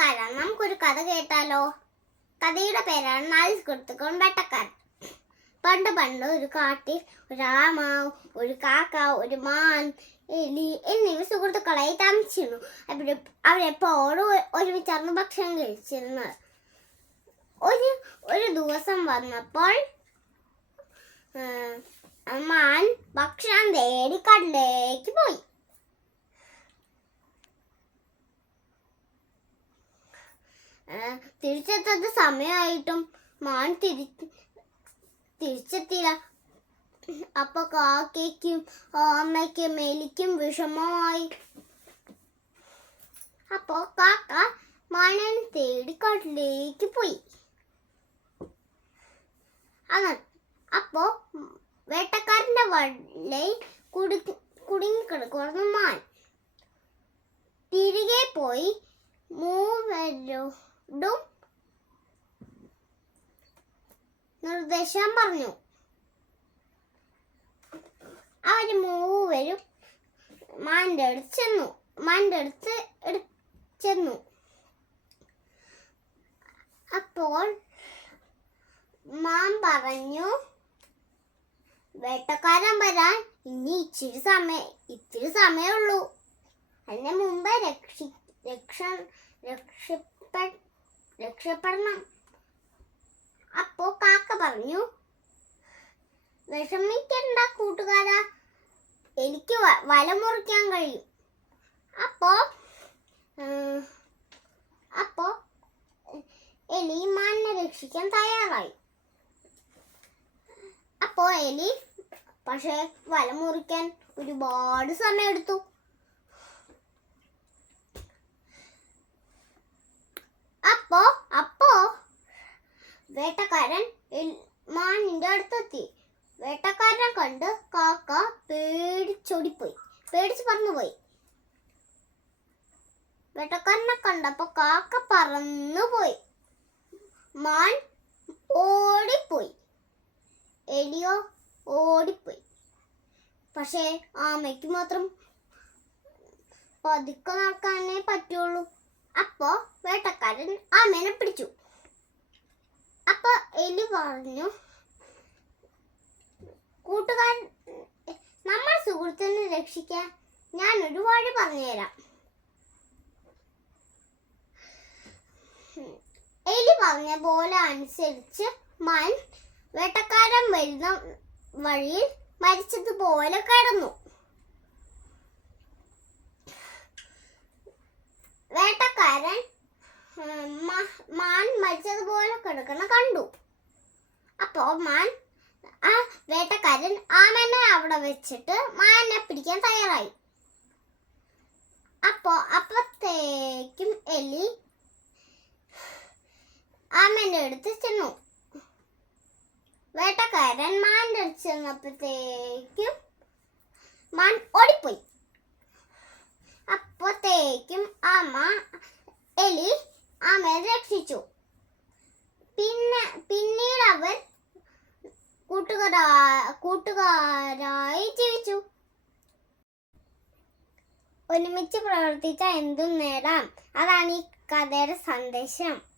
നമസ്കാരം നമുക്കൊരു കഥ കേട്ടാലോ? കഥയുടെ പേരാണ് നാല് സുഹൃത്തുക്കളും വേട്ടക്കാരൻ. പണ്ട് പണ്ട് ഒരു കാട്ടിൽ ഒരു ആമ ഒരു കാക്ക ഒരു മാൻ എലി എന്നിവ സുഹൃത്തുക്കളായി താമസിച്ചിരുന്നു. അവിടെ അവരെപ്പോഴും ഒരുമിച്ചാർന്ന് ഭക്ഷണം കഴിച്ചിരുന്നു. ഒരു ഒരു ദിവസം വന്നപ്പോൾ മാൻ ഭക്ഷണം തേടി കടലേക്ക് പോയി ആ, തിരിച്ചെത്തത് സമയമായിട്ടും മാൻ തിരി തിരിച്ചെത്തില്ല. അപ്പൊ കാക്കയ്ക്കും ഓമയ്ക്കും എലിക്കും വിഷമമായി. അപ്പോ കാക്ക മാനെ തേടി പോയി. അങ്ങനെ അപ്പോ വേട്ടക്കാരന്റെ വള്ളയിൽ കുടു കുടുങ്ങിക്കിടക്കുന്നു. മാൻ തിരികെ പോയി മൂവരോടും നിർദ്ദേശം പറഞ്ഞു. അവർ മൂവരും മാന്റെ അടുത്ത് ചെന്നു. മാന്റെ അടുത്ത് ചെന്നു. അപ്പോൾ മാം പറഞ്ഞു വേട്ടക്കാരൻ വരാൻ ഇനി ഇച്ചിരി സമയം ഇത്തിരി സമയമുള്ളൂ. അതിന് മുമ്പേ രക്ഷി രക്ഷ രക്ഷപ്പെ രക്ഷപ്പെടണം. അപ്പോ കാക്ക പറഞ്ഞു. വിഷമിക്കണ്ട കൂട്ടുകാരാ. എനിക്ക് വല മുറിക്കാൻ കഴിയും. അപ്പോ അപ്പോ എലി മാനിനെ രക്ഷിക്കാൻ തയ്യാറായി. അപ്പോ എലി പക്ഷേ വല മുറിക്കാൻ ഒരുപാട് സമയമെടുത്തു. അപ്പോ അപ്പോ വേട്ടക്കാരൻ എൽ- മാനിന്റെ അടുത്തെത്തി വേട്ടക്കാരനെ കണ്ട് കാക്ക പേടിച്ചോടിപ്പോയി. പേടിച്ച് പറന്നുപോയി. വേട്ടക്കാരനെ കണ്ടപ്പോ കാക്ക പറന്നുപോയി. മാൻ ഓടിപ്പോയി. എലിയോ ഓടിപ്പോയി. പക്ഷേ ആമയ്ക്ക് മാത്രം പതുക്കെ നടക്കാനേ പറ്റുള്ളൂ. അപ്പോ വേട്ടക്കാരൻ ആമേനെ പിടിച്ചു. അപ്പൊ എലി പറഞ്ഞു രക്ഷിക്കാൻ ഞാൻ ഒരു വഴി പറഞ്ഞുതരാം. എലി പറഞ്ഞ പോലെ അനുസരിച്ച് മാൻ വേട്ടക്കാരൻ വരുന്ന വഴിയിൽ മരിച്ചതുപോലെ കിടന്നു വേട്ടക്കാരൻ മാൻ മരിച്ചതുപോലെ കിടക്കുന്ന കണ്ടു അപ്പോ മാൻ ആ വേട്ടക്കാരൻ ആമനെ അവിടെ വെച്ചിട്ട് മാനെ പിടിക്കാൻ തയ്യാറായി. അപ്പോ അപ്പത്തേക്കും എലി ആമനെ അടുത്ത് ചെന്നു. വേട്ടക്കാരൻ മാന്റെ അടുത്ത് ചെന്നപ്പോഴത്തേക്കും മാൻ ഓടിപ്പോയി. അപ്പോഴത്തേക്കും ആമ എലി ആമയെ രക്ഷിച്ചു. പിന്നെ അവർ കൂട്ടുകാരാ കൂട്ടുകാരായി ജീവിച്ചു. ഒരുമിച്ച് പ്രവർത്തിച്ച എന്തും നേടാം. അതാണ് ഈ കഥയുടെ സന്ദേശം.